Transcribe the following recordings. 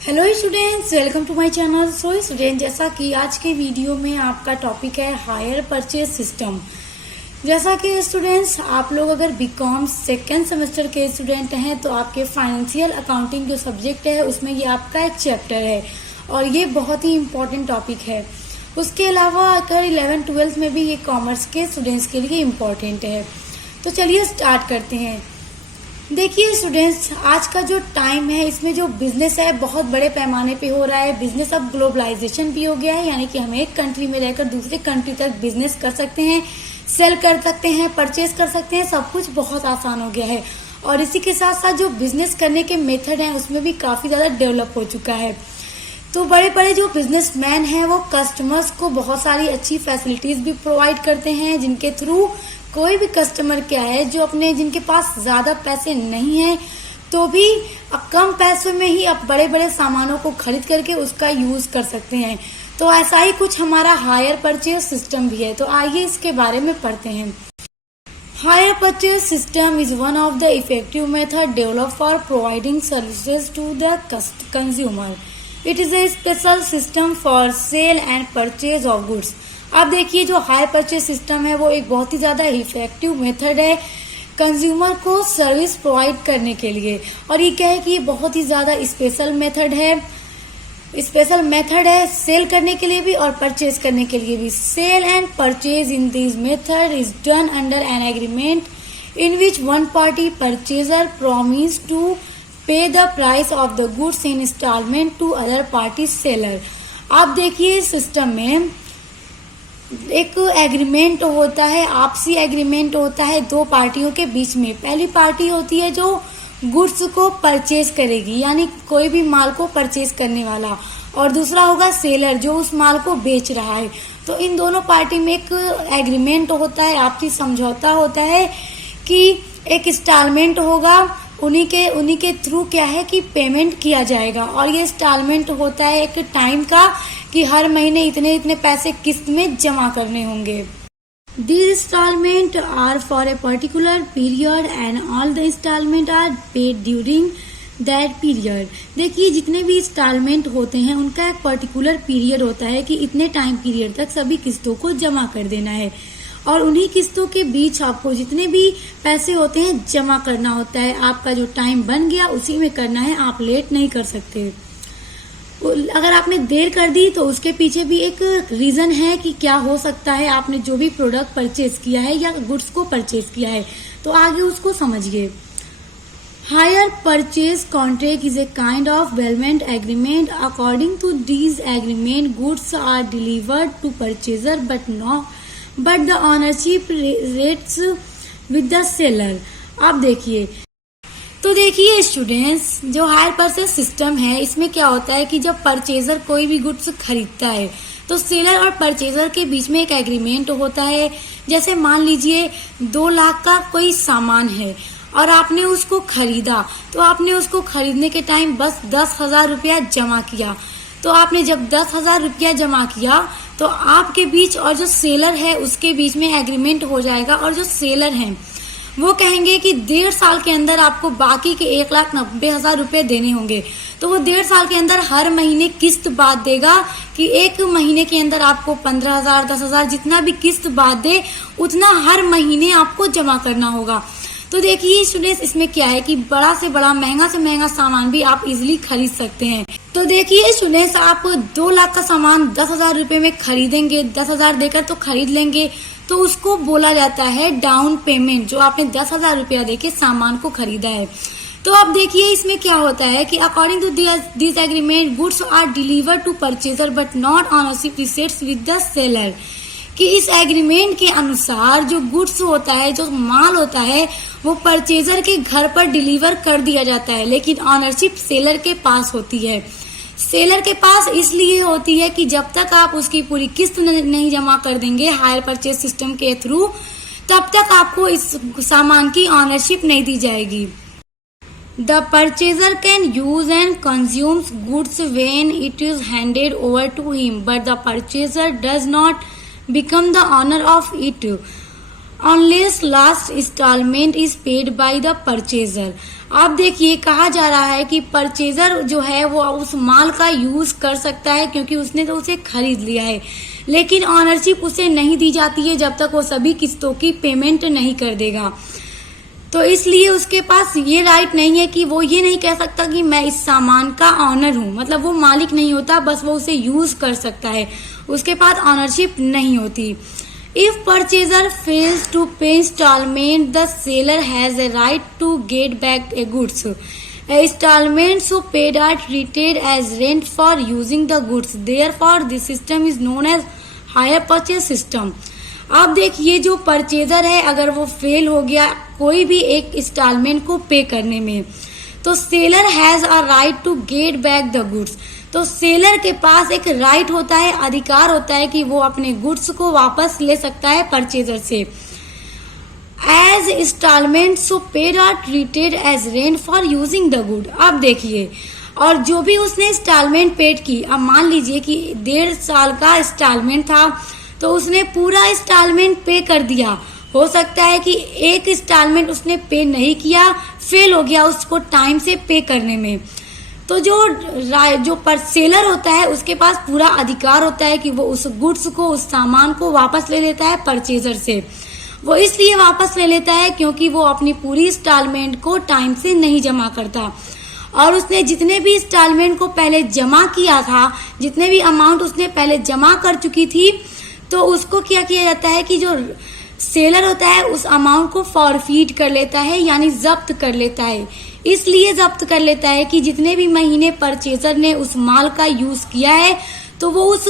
Hello students, welcome to my channel. So student, जैसा कि आज के वीडियो में आपका टॉपिक है हायर परचेज सिस्टम। जैसा कि स्टूडेंट्स, आप लोग अगर बीकॉम सेकेंड सेमेस्टर के स्टूडेंट हैं तो आपके फाइनेंशियल अकाउंटिंग जो सब्जेक्ट है उसमें ये आपका एक चैप्टर है और ये बहुत ही इम्पोर्टेंट टॉपिक है। उसके अलावा अगर 11th-12th में भी ये कॉमर्स के स्टूडेंट्स के लिए इम्पोर्टेंट है। तो चलिए स्टार्ट करते हैं। देखिए स्टूडेंट्स, आज का जो टाइम है इसमें जो बिजनेस है बहुत बड़े पैमाने पे हो रहा है। बिजनेस अब ग्लोबलाइजेशन भी हो गया है, यानी कि हम एक कंट्री में रहकर दूसरे कंट्री तक बिजनेस कर सकते हैं, सेल कर सकते हैं, परचेज कर सकते हैं, सब कुछ बहुत आसान हो गया है। और इसी के साथ साथ जो बिजनेस करने के मेथड हैं उसमें भी काफी ज्यादा डेवलप हो चुका है। तो बड़े बड़े जो बिजनेसमैन हैं वो कस्टमर्स को बहुत सारी अच्छी फैसिलिटीज भी प्रोवाइड करते हैं, जिनके थ्रू कोई भी कस्टमर क्या है जो जिनके पास ज्यादा पैसे नहीं है तो भी कम पैसों में ही अब बड़े बड़े सामानों को खरीद करके उसका यूज कर सकते हैं। तो ऐसा ही कुछ हमारा हायर परचेज सिस्टम भी है। तो आइए इसके बारे में पढ़ते हैं। Hire purchase system is one of the effective method develop for providing services to the consumer. It is a special system for sale and purchase of goods. अब देखिए, जो हायर परचेज सिस्टम है वो एक बहुत ही ज्यादा इफेक्टिव मेथड है consumer को सर्विस प्रोवाइड करने के लिए। और ये क्या है कि ये बहुत ही ज्यादा स्पेशल मेथड है सेल करने के लिए भी और परचेज करने के लिए भी। Sale and purchase in this method is done under an agreement in which one party purchaser promise to pay the price of the goods in instalment to other party seller. आप देखिए, system में एक agreement होता है, आपसी agreement होता है दो पार्टियों के बीच में। पहली पार्टी होती है जो गुड्स को परचेज करेगी, यानी कोई भी माल को परचेज करने वाला, और दूसरा होगा सेलर जो उस माल को बेच रहा है। तो इन दोनों पार्टी में एक एग्रीमेंट होता है, आपसी समझौता होता है कि एक इंस्टॉलमेंट होगा, उन्हीं के थ्रू क्या है कि पेमेंट किया जाएगा। और ये इंस्टॉलमेंट होता है एक टाइम का कि हर महीने इतने इतने पैसे किस्त में जमा करने होंगे। These installment are for a particular period and all the installment are paid during that period। देखिए, जितने भी इंस्टॉलमेंट होते हैं उनका एक पर्टिकुलर पीरियड होता है कि इतने टाइम पीरियड तक सभी किस्तों को जमा कर देना है और उन्हीं किस्तों के बीच आपको जितने भी पैसे होते हैं जमा करना होता है। आपका जो टाइम बन गया उसी में करना है, आप लेट नहीं कर सकते। अगर आपने देर कर दी तो उसके पीछे भी एक रीजन है कि क्या हो सकता है। आपने जो भी प्रोडक्ट परचेज किया है या गुड्स को परचेज किया है तो आगे उसको समझिए। Hire purchase contract is a kind of instalment agreement. According to this agreement goods are delivered to purchaser but the ownership rests with the seller. अब देखिए, तो देखिए स्टूडेंट्स, जो हायर परचेज सिस्टम है इसमें क्या होता है कि जब परचेजर कोई भी गुड्स खरीदता है तो सेलर और परचेजर के बीच में एक एग्रीमेंट होता है। जैसे मान लीजिए 2 लाख का कोई सामान है और आपने उसको खरीदा, तो आपने उसको खरीदने के टाइम बस 10,000 रुपया जमा किया। तो आपने जब 10,000 रुपया जमा किया तो आपके बीच और जो सेलर है उसके बीच में एग्रीमेंट हो जाएगा, और जो सेलर है वो कहेंगे कि 1.5 साल के अंदर आपको बाकी के 1,90,000 रुपए देने होंगे। तो वो 1.5 साल के अंदर हर महीने किस्त बात देगा कि एक महीने के अंदर आपको 15,000, 10,000 जितना भी किस्त बात दे उतना हर महीने आपको जमा करना होगा। तो देखिए स्टूडेंट्स, इसमें क्या है कि बड़ा से बड़ा महंगा से महंगा सामान भी आप इजिली खरीद सकते हैं। तो देखिए स्टूडेंट्स, आप 2 लाख का सामान 10,000 रुपए में खरीदेंगे, 10,000 देकर तो खरीद लेंगे, तो उसको बोला जाता है डाउन पेमेंट, जो आपने 10,000 रुपया देके सामान को खरीदा है। तो अब देखिए इसमें क्या होता है कि according to this agreement goods are delivered to purchaser but not ownership receipts with the seller. कि इस एग्रीमेंट के अनुसार जो गुड्स होता है, जो माल होता है, वो परचेजर के घर पर डिलीवर कर दिया जाता है, लेकिन ऑनरशिप सेलर के पास होती है। सेलर के पास इसलिए होती है कि जब तक आप उसकी पूरी किस्त नहीं जमा कर देंगे हायर परचेज सिस्टम के थ्रू, तब तक आपको इस सामान की ऑनरशिप नहीं दी जाएगी। The purchaser can use and consumes goods when it is handed over to him but the purchaser does not become the owner of it. Unless last instalment is paid by the purchaser. अब देखिए कहा जा रहा है कि purchaser जो है वो उस माल का यूज कर सकता है क्योंकि उसने तो उसे खरीद लिया है, लेकिन ऑनरशिप उसे नहीं दी जाती है जब तक वो सभी किस्तों की पेमेंट नहीं कर देगा। तो इसलिए उसके पास ये राइट नहीं है कि वो ये नहीं कह सकता कि मैं इस सामान का ऑनर हूं, मतलब वो मालिक नहीं होता, बस वो उसे यूज कर सकता है, उसके पास ऑनरशिप नहीं होती। If purchaser fails to pay installment, the seller has a right to get back a goods. Installments so paid are treated as rent for using the goods. Therefore, this system is known as hire purchase system. अब देखिए जो purchaser है अगर वो fail हो गया कोई भी एक इंस्टॉलमेंट को पे करने में, तो seller has a right to get back the goods. तो सेलर के पास एक राइट होता है, अधिकार होता है कि वो अपने गुड्स को वापस ले सकता है परचेजर से। As instalment so paid are treated as rent for using the good. अब देखिए और जो भी उसने इंस्टॉलमेंट पेड की, अब मान लीजिए कि 1.5 साल का इंस्टॉलमेंट था तो उसने पूरा इंस्टॉलमेंट पे कर दिया। हो सकता है कि एक इंस्टॉलमेंट उसने पे नहीं किया, फेल हो गया उसको टाइम से पे करने में, तो जो सेलर होता है उसके पास पूरा अधिकार होता है कि वो उस गुड्स को, उस सामान को वापस ले लेता है परचेजर से। वो इसलिए वापस ले लेता है क्योंकि वो अपनी पूरी इंस्टॉलमेंट को टाइम से नहीं जमा करता, और उसने जितने भी इंस्टॉलमेंट को पहले जमा किया था, जितने भी अमाउंट उसने पहले जमा कर चुकी थी, तो उसको क्या किया जाता है कि जो सेलर होता है उस अमाउंट को फॉरफीट कर लेता है, यानी जब्त कर लेता है। इसलिए जब्त कर लेता है कि जितने भी महीने परचेजर ने उस माल का यूज किया है तो वो उस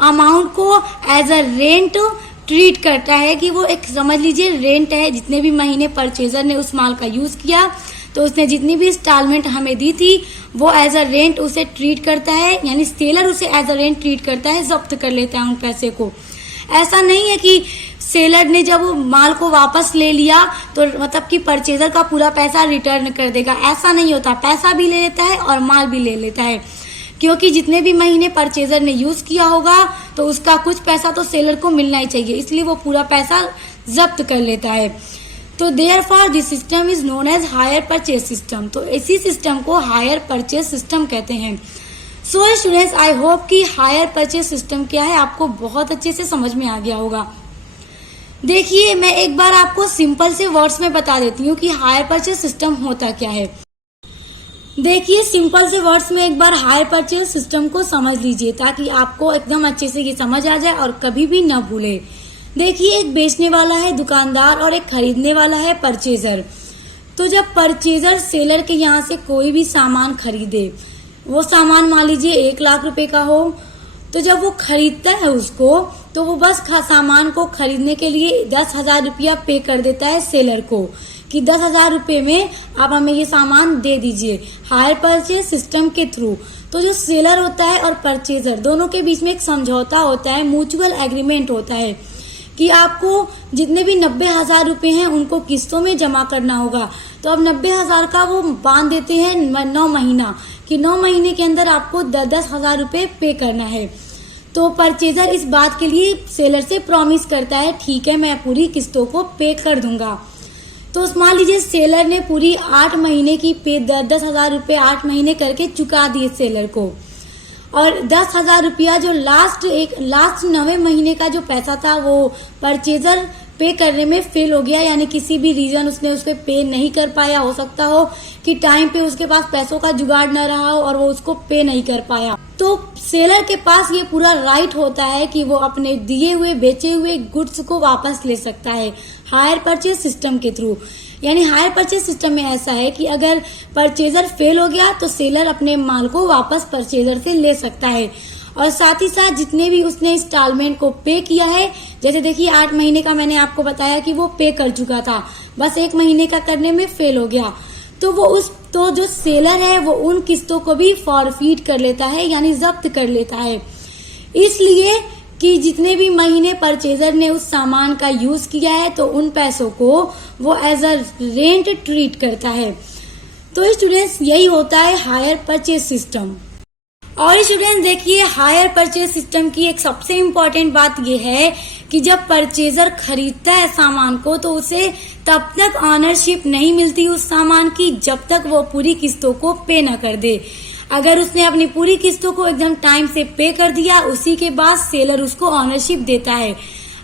अमाउंट को एज अ रेंट ट्रीट करता है, कि वो एक समझ लीजिए रेंट है। जितने भी महीने परचेजर ने उस माल का यूज किया तो उसने जितनी भी इंस्टॉलमेंट हमें दी थी वो एज अ रेंट उसे ट्रीट करता है, यानी सेलर उसे एज अ रेंट ट्रीट करता है, जब्त कर लेता है उन पैसे को। ऐसा नहीं है कि सेलर ने जब माल को वापस ले लिया तो मतलब कि परचेजर का पूरा पैसा रिटर्न कर देगा, ऐसा नहीं होता। पैसा भी ले लेता है और माल भी ले लेता है, क्योंकि जितने भी महीने परचेजर ने यूज किया होगा तो उसका कुछ पैसा तो सेलर को मिलना ही चाहिए, इसलिए वो पूरा पैसा जब्त कर लेता है। तो therefore this system is known as hire purchase system. तो इसी सिस्टम को हायर परचेज सिस्टम कहते हैं। सो स्टूडेंट्स, आई होप कि हायर परचेज सिस्टम क्या है आपको बहुत अच्छे से समझ में आ गया होगा। देखिए मैं एक बार आपको सिंपल से वर्ड्स में बता देती हूँ कि हायर परचेज सिस्टम होता क्या है। देखिए सिंपल से वर्ड्स में एक बार हायर परचेज सिस्टम को समझ लीजिए ताकि आपको एकदम अच्छे से ये समझ आ जाए और कभी भी न भूले। देखिए एक बेचने वाला है दुकानदार और एक खरीदने वाला है परचेजर। तो जब परचेजर सेलर के यहाँ से कोई भी सामान खरीदे, वो सामान मान लीजिए 1 लाख रुपए का हो, तो जब वो खरीदता है उसको तो वो बस सामान को खरीदने के लिए 10,000 रुपया पे कर देता है सेलर को कि 10,000 रुपये में आप हमें ये सामान दे दीजिए हायर परचेज सिस्टम के थ्रू। तो जो सेलर होता है और परचेजर दोनों के बीच में एक समझौता होता है, म्यूचुअल एग्रीमेंट होता है कि आपको जितने भी 90,000 रुपये हैं उनको किस्तों में जमा करना होगा। तो अब 90,000 का वो बांध देते हैं 9 महीना कि 9 महीने के अंदर आपको 10,000 रुपये पे करना है। तो परचेजर इस बात के लिए सेलर से प्रॉमिस करता है, ठीक है मैं पूरी किस्तों को पे कर दूंगा। तो मान लीजिए सेलर ने पूरी 8 महीने की पे 10,000 रुपये 8 महीने करके चुका दिए सेलर को, और 10,000 रुपया जो लास्ट 9वें महीने का जो पैसा था वो परचेजर पे करने में फेल हो गया, यानी किसी भी रीजन उसने उसको पे नहीं कर पाया। हो सकता हो कि टाइम पे उसके पास पैसों का जुगाड़ न रहा हो और वो उसको पे नहीं कर पाया। तो सेलर के पास ये पूरा राइट होता है कि वो अपने दिए हुए बेचे हुए गुड्स को वापस ले सकता है हायर परचेज सिस्टम के थ्रू। यानी हायर परचेज सिस्टम में ऐसा है कि अगर परचेजर फेल हो गया तो सेलर अपने माल को वापस परचेजर से ले सकता है, और साथ ही साथ जितने भी उसने इंस्टॉलमेंट को पे किया है, जैसे देखिए 8 महीने का मैंने आपको बताया कि वो पे कर चुका था, बस 1 महीने का करने में फेल हो गया, तो जो सेलर है वो उन किस्तों को भी फॉरफीट कर लेता है, यानी जब्त कर लेता है, इसलिए कि जितने भी महीने परचेजर ने उस सामान का यूज किया है तो उन पैसों को वो एज अ रेंट ट्रीट करता है। तो स्टूडेंट्स यही होता है हायर परचेज सिस्टम। और स्टूडेंट्स देखिए, हायर परचेज सिस्टम की एक सबसे इम्पोर्टेंट बात यह है कि जब परचेजर खरीदता है सामान को तो उसे तब तक ऑनरशिप नहीं मिलती उस सामान की जब तक वो पूरी किस्तों को पे न कर दे। अगर उसने अपनी पूरी किस्तों को एकदम टाइम से पे कर दिया, उसी के बाद सेलर उसको ऑनरशिप देता है।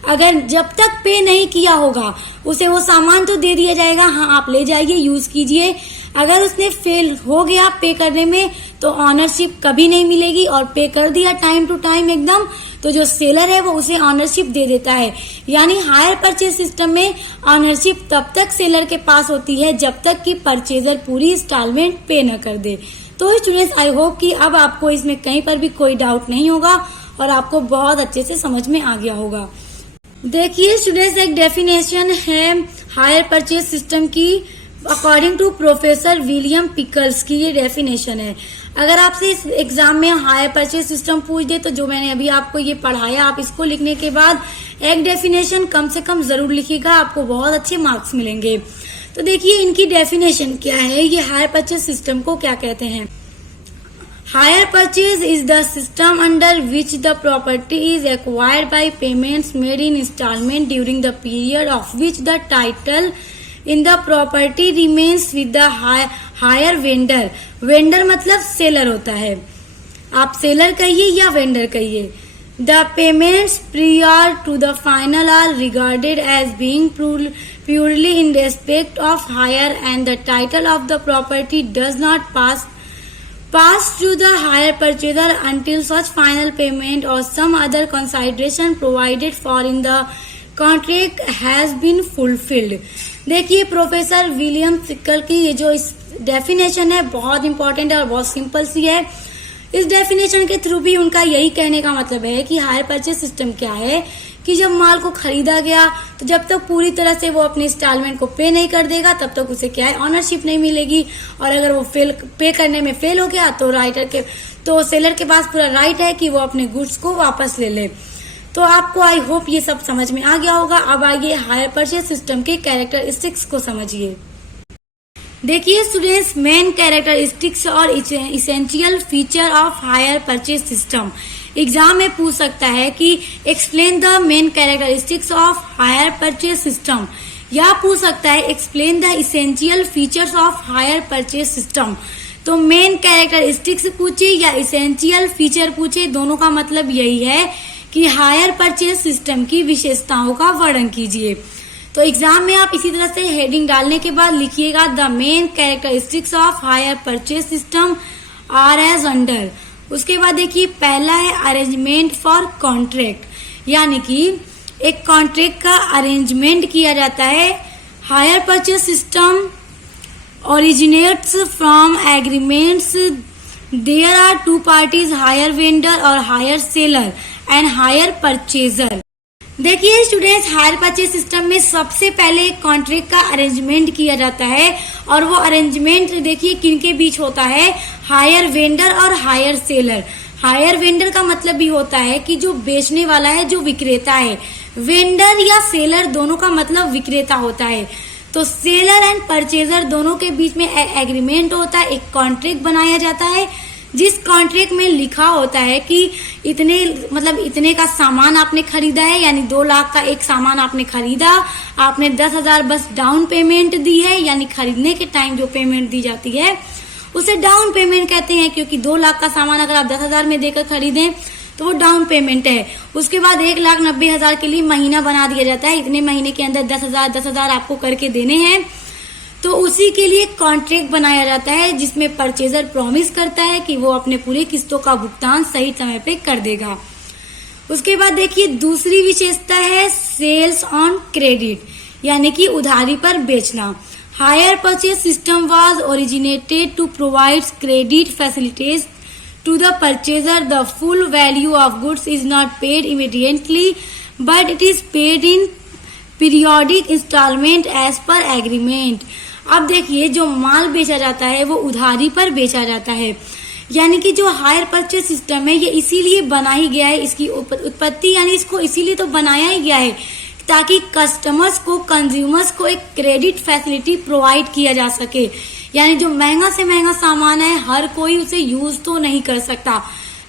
अगर जब तक पे नहीं किया होगा उसे वो सामान तो दे दिया जाएगा, हाँ आप ले जाइए यूज कीजिए। अगर उसने फेल हो गया पे करने में तो ऑनरशिप कभी नहीं मिलेगी, और पे कर दिया टाइम टू टाइम एकदम तो जो सेलर है वो उसे ऑनरशिप दे देता है। यानी हायर परचेज सिस्टम में ऑनरशिप तब तक सेलर के पास होती है जब तक कि परचेजर पूरी इंस्टॉलमेंट पे न कर दे। तो स्टूडेंट्स, आई होप कि अब आपको इसमें कहीं पर भी कोई डाउट नहीं होगा और आपको बहुत अच्छे से समझ में आ गया होगा। देखिए स्टूडेंट्स, एक डेफिनेशन है हायर परचेज सिस्टम की according to professor William Pickles की, ये डेफिनेशन है। अगर आपसे इस एग्जाम में हायर परचेज सिस्टम पूछ दे तो जो मैंने अभी आपको ये पढ़ाया, आप इसको लिखने के बाद एक डेफिनेशन कम से कम जरूर लिखिएगा, आपको बहुत अच्छे मार्क्स मिलेंगे। तो देखिए इनकी डेफिनेशन क्या है, ये हायर परचेज सिस्टम को क्या कहते हैं। Hire purchase is the system under which the property is acquired by payments made in instalment during the period of which the title in the property remains with the hire vendor. Vendor मतलब seller होता है, आप seller कहिए या vendor कहिए। The payments prior to the final are regarded as being purely in respect of hire, and the title of the property does not pass to the hire purchaser until such final payment or some other consideration provided for in the contract has been fulfilled। देखिए professor William pickle की ये जो इस definition है बहुत important है और बहुत सिंपल सी है। इस डेफिनेशन के थ्रू भी उनका यही कहने का मतलब है कि हायर परचेज सिस्टम क्या है कि जब माल को खरीदा गया तो जब तक पूरी तरह से वो अपने इंस्टॉलमेंट को पे नहीं कर देगा तब तक उसे क्या है, ऑनरशिप नहीं मिलेगी। और अगर वो पे करने में फेल हो गया तो सेलर के पास पूरा राइट है कि वो अपने गुड्स को वापस ले ले। तो आपको आई होप ये सब समझ में आ गया होगा। अब आइए हायर परचेज सिस्टम के कैरेक्टरिस्टिक्स को समझिए। देखिए स्टूडेंट्स, मेन कैरेक्टरिस्टिक्स और essential feature of hire purchase system exam में पूछ सकता है कि explain the main characteristics of hire purchase system, या पूछ सकता है explain the essential features of hire purchase system. तो मेन कैरेक्टरिस्टिक्स पूछे या इसेंशियल फीचर पूछे, दोनों का मतलब यही है कि हायर परचेज सिस्टम की विशेषताओं का वर्णन कीजिए। तो एग्जाम में आप इसी तरह से हेडिंग डालने के बाद लिखिएगा the main characteristics of hire purchase system are as under. उसके बाद देखिए पहला है अरेंजमेंट फॉर कॉन्ट्रैक्ट, यानी कि एक कॉन्ट्रैक्ट का अरेंजमेंट किया जाता है। Hire purchase system originates from agreements there are two parties, hire vendor और hire seller and hire purchaser. देखिए स्टूडेंट्स, हायर परचेज सिस्टम में सबसे पहले एक कॉन्ट्रैक्ट का अरेंजमेंट किया जाता है और वो अरेंजमेंट देखिए किनके बीच होता है, हायर वेंडर और हायर सेलर। हायर वेंडर का मतलब भी होता है कि जो बेचने वाला है, जो विक्रेता है। वेंडर या सेलर दोनों का मतलब विक्रेता होता है। तो सेलर एंड परचेजर दोनों के बीच में एग्रीमेंट होता है, एक कॉन्ट्रैक्ट बनाया जाता है जिस कॉन्ट्रैक्ट में लिखा होता है कि इतने का सामान आपने खरीदा है, यानी 2 लाख का एक सामान आपने खरीदा, आपने 10,000 बस डाउन पेमेंट दी है, यानी खरीदने के टाइम जो पेमेंट दी जाती है उसे डाउन पेमेंट कहते हैं, क्योंकि 2 लाख का सामान अगर आप 10,000 में देकर खरीदें तो वो डाउन पेमेंट है। उसके बाद 1,90,000 के लिए महीना बना दिया जाता है, इतने महीने के अंदर 10,000 आपको करके देने हैं। तो उसी के लिए कॉन्ट्रैक्ट बनाया जाता है जिसमें परचेजर प्रॉमिस करता है कि वो अपने पूरे किस्तों का भुगतान सही समय पे कर देगा। उसके बाद देखिए दूसरी विशेषता है सेल्स ऑन क्रेडिट, यानी कि उधारी पर बेचना। Hire purchase system was originated to provide credit facilities to the purchaser. The full value of goods is not paid immediately but it is paid in periodic instalment as per agreement. अब देखिए जो माल बेचा जाता है वो उधारी पर बेचा जाता है, यानी कि जो हायर परचेज सिस्टम है ये इसीलिए बना ही गया है, इसकी उत्पत्ति यानी इसको इसीलिए तो बनाया ही गया है ताकि कस्टमर्स को, कंज्यूमर्स को एक क्रेडिट फैसिलिटी प्रोवाइड किया जा सके। यानी जो महंगा से महंगा सामान है हर कोई उसे यूज तो नहीं कर सकता।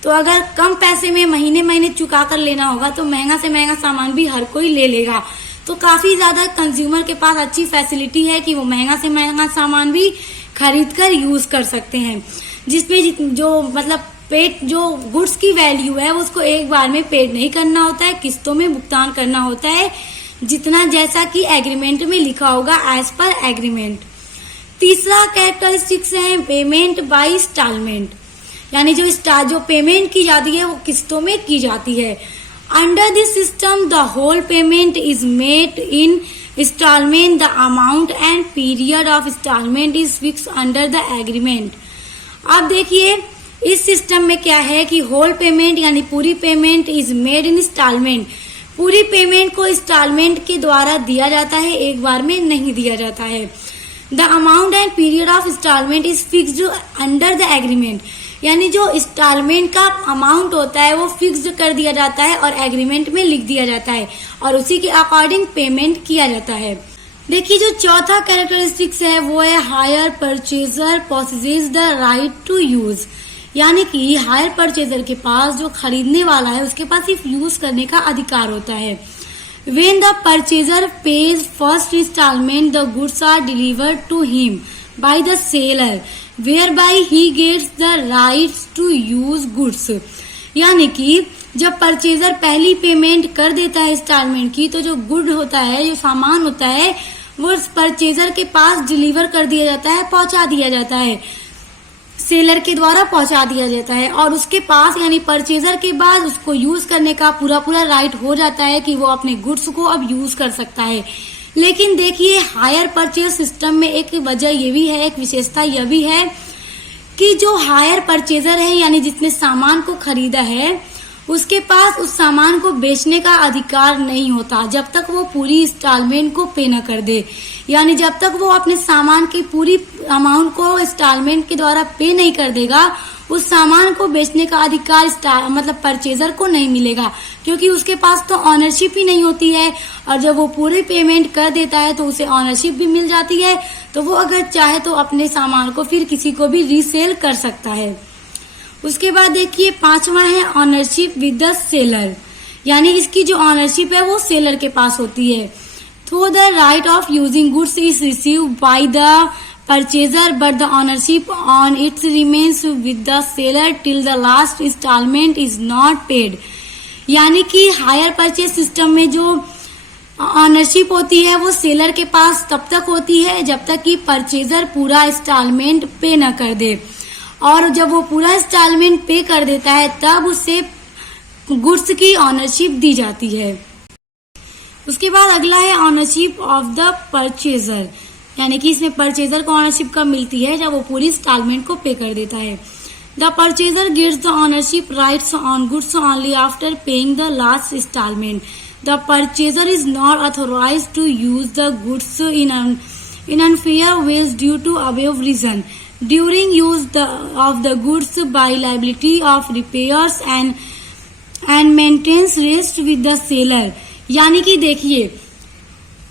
तो अगर कम पैसे में महीने महीने चुका कर लेना होगा तो महंगा से महंगा सामान भी हर कोई ले लेगा। तो काफी ज्यादा कंज्यूमर के पास अच्छी फैसिलिटी है कि वो महंगा से महंगा सामान भी खरीद कर यूज कर सकते हैं, जिसमें जो मतलब पेड जो गुड्स की वैल्यू है उसको एक बार में पेड नहीं करना होता है, किस्तों में भुगतान करना होता है, जितना जैसा कि एग्रीमेंट में लिखा होगा एज पर एग्रीमेंट। तीसरा कैरेक्टरिस्टिक्स है पेमेंट बाय इंस्टॉलमेंट, यानी जो पेमेंट की जाती है वो किस्तों में की जाती है। Under this system the whole payment is made in instalment, the amount and period of instalment is fix under the agreement. अब देखिए इस सिस्टम में क्या है कि होल पेमेंट यानी पूरी payment is made in instalment, पूरी पेमेंट को इंस्टॉलमेंट के द्वारा दिया जाता है, एक बार में नहीं दिया जाता है। The amount and period of instalment is fixed under the agreement, यानी जो इंस्टॉलमेंट का अमाउंट होता है वो फिक्स्ड कर दिया जाता है और एग्रीमेंट में लिख दिया जाता है और उसी के अकॉर्डिंग पेमेंट किया जाता है। देखिए जो चौथा कैरेक्टरिस्टिक्स है वो है hire purchaser possesses the right to use, यानी कि हायर परचेजर के पास जो खरीदने वाला है उसके पास सिर्फ यूज करने का अधिकार होता है। When the purchaser pays first installment, the goods are delivered to him by the seller, whereby he gets the rights to use goods. यानी कि जब परचेजर पहली पेमेंट कर देता है इंस्टॉलमेंट की तो जो गुड होता है, जो सामान होता है वो परचेजर के पास डिलीवर कर दिया जाता है, पहुंचा दिया जाता है, सेलर के द्वारा पहुंचा दिया जाता है और उसके पास यानी परचेजर के बाद उसको यूज करने का पूरा राइट हो जाता है कि वो अपने गुड्स को अब यूज कर सकता है। लेकिन देखिए हायर परचेज सिस्टम में एक वजह ये भी है, एक विशेषता यह भी है कि जो हायर परचेजर है यानी जिसने सामान को खरीदा है उसके पास उस सामान को बेचने का अधिकार नहीं होता जब तक वो पूरी इंस्टॉलमेंट को पे न कर दे, यानी जब तक वो अपने सामान की पूरी अमाउंट को इंस्टॉलमेंट के द्वारा पे नहीं कर देगा उस सामान को बेचने का अधिकार मतलब परचेजर को नहीं मिलेगा, क्योंकि उसके पास तो ऑनरशिप ही नहीं होती है और जब वो पूरी पेमेंट कर देता है तो उसे ऑनरशिप भी मिल जाती है, तो वो अगर चाहे तो अपने सामान को फिर किसी को भी रीसेल कर सकता है। उसके बाद देखिए पांचवा है ऑनरशिप विद द सेलर, यानी इसकी जो ऑनरशिप है वो सेलर के पास होती है। Through the right of using goods is received by the purchaser but the ownership on its remains with the seller till the last instalment is not paid, यानी कि हायर परचेज सिस्टम में जो ऑनरशिप होती है वो सेलर के पास तब तक होती है जब तक कि परचेजर पूरा इंस्टॉलमेंट पे न कर दे, और जब वो पूरा इंस्टॉलमेंट पे कर देता है तब उसे गुड्स की ऑनरशिप दी जाती है। उसके बाद अगला है ऑनरशिप ऑफ द परचेजर, यानी कि इसमें परचेजर को ऑनरशिप कब मिलती है जब वो पूरी इंस्टॉलमेंट को पे कर देता है। The purchaser gets the ownership rights on goods only after paying the last instalment. The purchaser is not authorised to use the goods in unfair ways due to above reason during use of the goods by liability of repairs and maintenance rests with the seller, यानी कि देखिए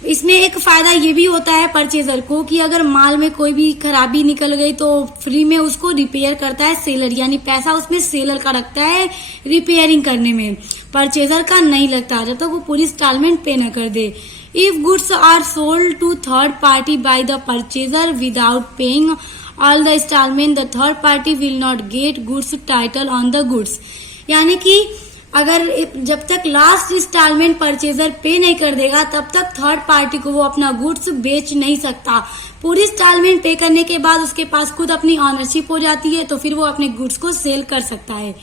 इसमें एक फायदा ये भी होता है परचेजर को कि अगर माल में कोई भी खराबी निकल गई तो फ्री में उसको रिपेयर करता है सेलर, यानी पैसा उसमें सेलर का लगता है रिपेयरिंग करने में, परचेजर का नहीं लगता जब तक वो पूरी इंस्टॉलमेंट पे न कर दे। If goods are sold to third party by the purchaser without paying all the installment, the third party will not get goods title on the goods, यानी कि अगर जब तक लास्ट इंस्टॉलमेंट परचेजर पे नहीं कर देगा तब तक थर्ड पार्टी को वो अपना गुड्स बेच नहीं सकता। पूरी इंस्टॉलमेंट पे करने के बाद उसके पास खुद अपनी ऑनरशिप हो जाती है तो फिर वो अपने गुड्स को सेल कर सकता है।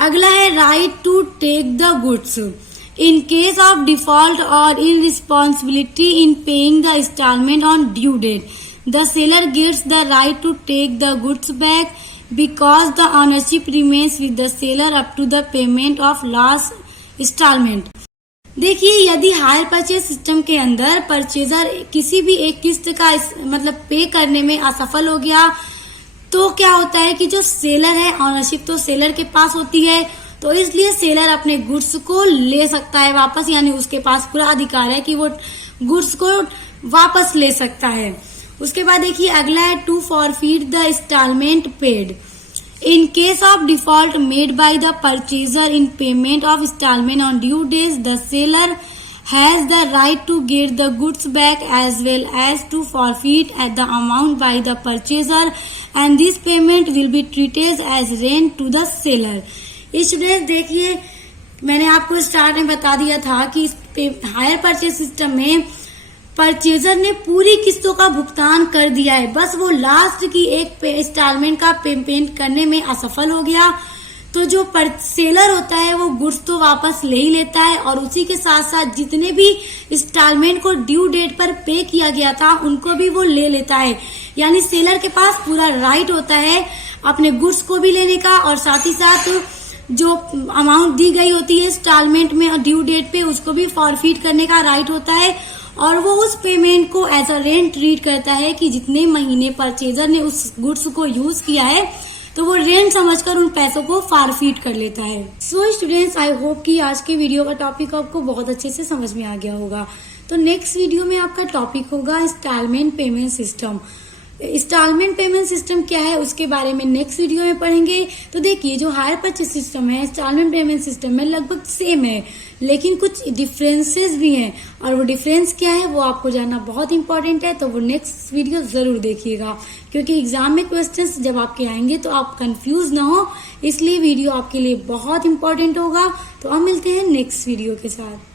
अगला है right to take the goods in case of default और irresponsibility in paying the instalment on due date. The seller gets the right to take the goods back because the ownership remains with the seller up to the payment of last installment. देखिए यदि hire purchase system के अंदर purchaser किसी भी एक किस्त का मतलब पे करने में असफल हो गया तो क्या होता है कि जो सेलर है ऑनरशिप तो सेलर के पास होती है, तो इसलिए सेलर अपने गुड्स को ले सकता है वापस, यानी उसके पास पूरा अधिकार है कि वो गुड्स को वापस ले सकता है। उसके बाद देखिए अगला है to forfeit the instalment paid. In case of default made by the purchaser in payment of installment on due days, the seller has the right to get the goods back as well as to forfeit at the amount by the purchaser, and this payment will be treated as rent to the seller. Student देखिए मैंने आपको start में बता दिया था कि इस hire purchase system में परचेजर ने पूरी किस्तों का भुगतान कर दिया है, बस वो लास्ट की एक इंस्टॉलमेंट का पेमेंट करने में असफल हो गया, तो जो सेलर होता है वो गुड्स तो वापस ले ही लेता है और उसी के साथ साथ जितने भी इंस्टॉलमेंट को ड्यू डेट पर पे किया गया था उनको भी वो ले लेता है। यानी सेलर के पास पूरा राइट होता है अपने गुड्स को भी लेने का और साथ ही साथ जो अमाउंट दी गई होती है इंस्टॉलमेंट में और ड्यू डेट पे उसको भी फॉरफीट करने का राइट होता है, और वो उस पेमेंट को एज अ रेंट ट्रीट करता है कि जितने महीने परचेजर ने उस गुड्स को यूज किया है तो वो रेंट समझकर उन पैसों को फॉरफीट कर लेता है। सो स्टूडेंट्स, आई होप कि आज के वीडियो का टॉपिक आपको बहुत अच्छे से समझ में आ गया होगा। तो नेक्स्ट वीडियो में आपका टॉपिक होगा instalment payment system. Instalment payment system क्या है उसके बारे में नेक्स्ट वीडियो में पढ़ेंगे। तो देखिए जो हायर परचेज सिस्टम है इंस्टॉलमेंट पेमेंट सिस्टम में लगभग सेम है, लेकिन कुछ डिफरेंसेस भी हैं, और वो डिफरेंस क्या है वो आपको जानना बहुत इंपॉर्टेंट है। तो वो नेक्स्ट वीडियो जरूर देखिएगा, क्योंकि एग्जाम में क्वेश्चंस जब आपके आएंगे तो आप कंफ्यूज ना हो, इसलिए वीडियो आपके लिए बहुत इंपॉर्टेंट होगा। तो अब मिलते हैं नेक्स्ट वीडियो के साथ।